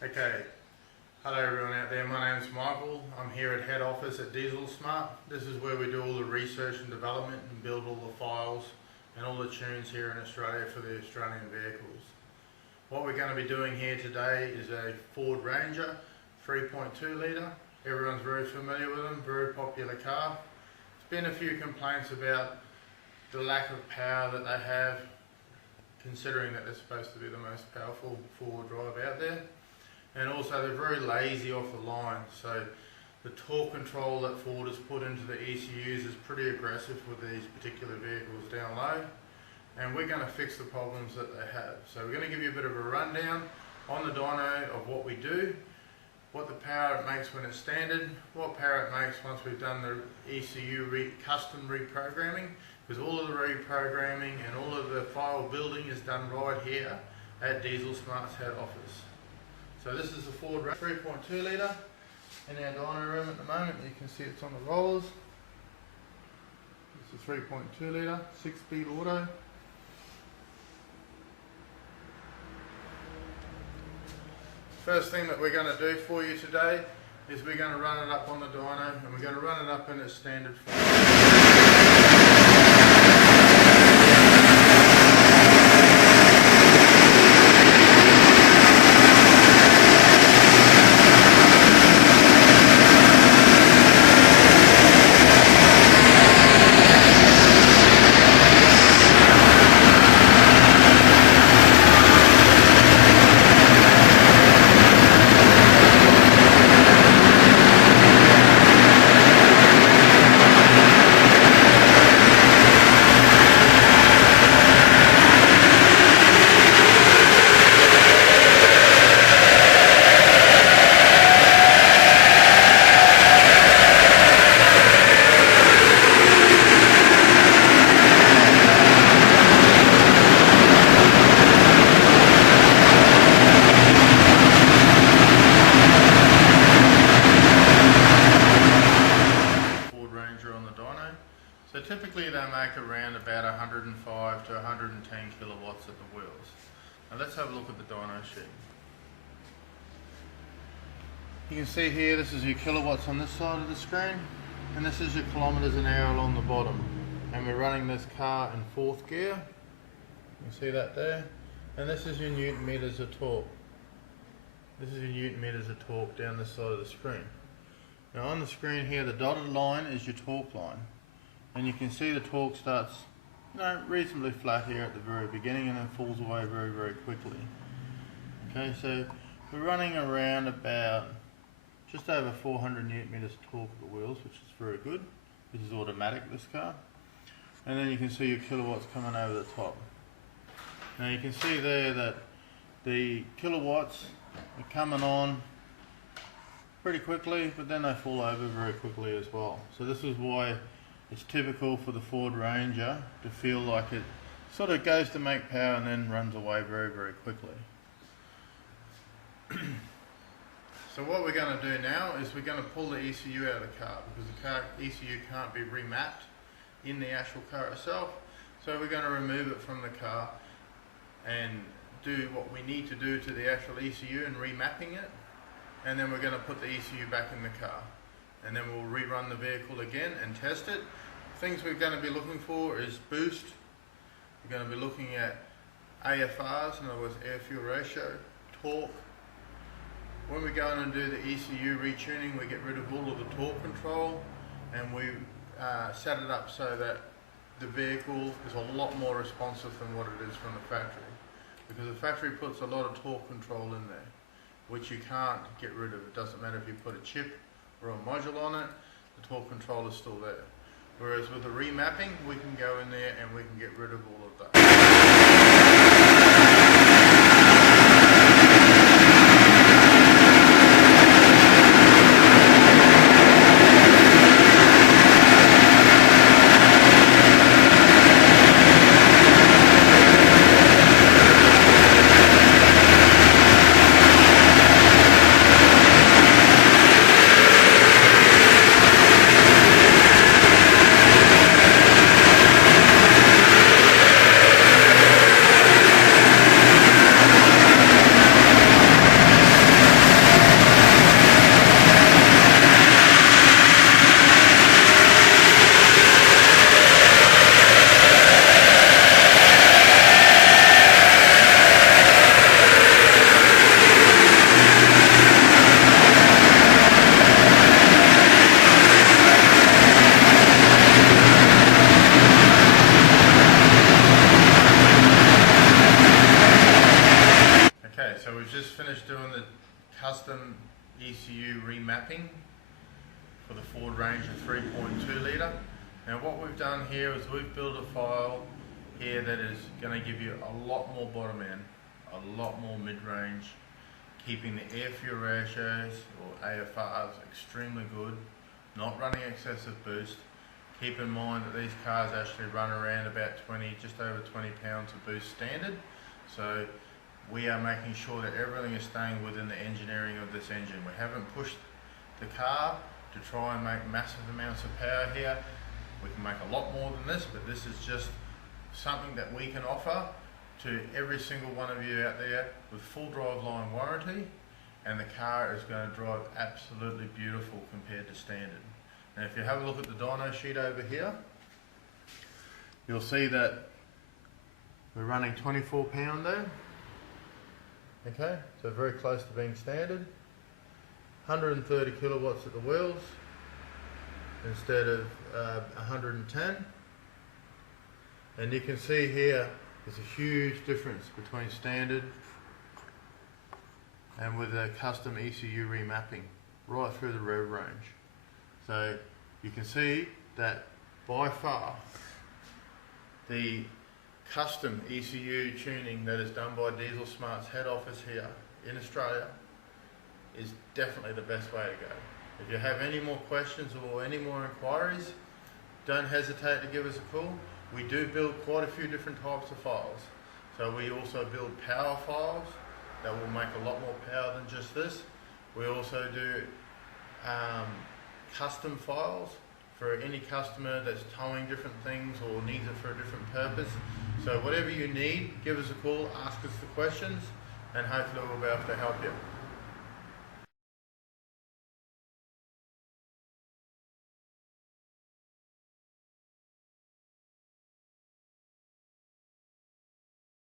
Okay, hello everyone out there, my name's Michael. I'm here at head office at Diesel Smart. This is where we do all the research and development and build all the files and all the tunes here in Australia for the Australian vehicles. What we're going to be doing here today is a Ford Ranger 3.2 litre. Everyone's very familiar with them, very popular car. There's been a few complaints about the lack of power that they have, considering that they're supposed to be the most powerful four-wheel drive out there. And also they're very lazy off the line, so the torque control that Ford has put into the ECUs is pretty aggressive with these particular vehicles down low, and we're going to fix the problems that they have. So we're going to give you a bit of a rundown on the dyno of what we do, what the power it makes when it's standard, what power it makes once we've done the ECU custom reprogramming, because all of the reprogramming and all of the file building is done right here at Diesel Smart's head office. So this is the Ford 3.2 litre in our dyno room at the moment. You can see it's on the rollers. It's a 3.2 litre, 6-speed auto. First thing that we're going to do for you today is we're going to run it up on the dyno, and we're going to run it up in its standard form. So typically they make around about 105 to 110 kilowatts at the wheels. Now let's have a look at the dyno sheet. You can see here this is your kilowatts on this side of the screen, and this is your kilometres an hour along the bottom. And we're running this car in 4th gear. You can see that there. And this is your newton meters of torque. This is your newton meters of torque down this side of the screen. Now on the screen here, the dotted line is your torque line. And you can see the torque starts reasonably flat here at the very beginning and then falls away very, very quickly. Okay, so we're running around about just over 400 newton meters of torque at the wheels, which is very good. This is automatic, this car. And then you can see your kilowatts coming over the top. Now you can see there that the kilowatts are coming on pretty quickly, but then they fall over very quickly as well. So this is why it's typical for the Ford Ranger to feel like it sort of goes to make power and then runs away very, very quickly. So what we're going to do now is we're going to pull the ECU out of the car, because the car ECU can't be remapped in the actual car itself. So we're going to remove it from the car and do what we need to do to the actual ECU and remapping it. And then we're going to put the ECU back in the car. And then we'll rerun the vehicle again and test it. Things we're going to be looking for is boost. We're going to be looking at AFRs, in other words air fuel ratio, torque. When we go in and do the ECU retuning, we get rid of all of the torque control, and we set it up so that the vehicle is a lot more responsive than what it is from the factory. Because the factory puts a lot of torque control in there, which you can't get rid of. It doesn't matter if you put a chip or a module on it, the torque control is still there. Whereas with the remapping, we can go in there and we can get rid of all of that. custom ECU remapping for the Ford Ranger 3.2 litre. Now what we've done here is we've built a file here that is going to give you a lot more bottom end, a lot more mid-range, keeping the air-fuel ratios or AFRs extremely good, not running excessive boost. Keep in mind that these cars actually run around about just over 20 pounds of boost standard. So we are making sure that everything is staying within the engineering of this engine. We haven't pushed the car to try and make massive amounts of power here. We can make a lot more than this, but this is just something that we can offer to every single one of you out there with full driveline warranty, and the car is going to drive absolutely beautiful compared to standard. Now if you have a look at the dyno sheet over here, you'll see that we're running 24 pound there. Okay, so very close to being standard. 130 kilowatts at the wheels instead of 110. And you can see here there's a huge difference between standard and with a custom ECU remapping right through the rev range. So you can see that by far the custom ECU tuning that is done by Diesel Smart's head office here in Australia is definitely the best way to go. If you have any more questions or any more inquiries, don't hesitate to give us a call. We do build quite a few different types of files. So we also build power files that will make a lot more power than just this. We also do custom files for any customer that's towing different things or needs it for a different purpose. So whatever you need, give us a call, ask us the questions, and hopefully we'll be able to help you.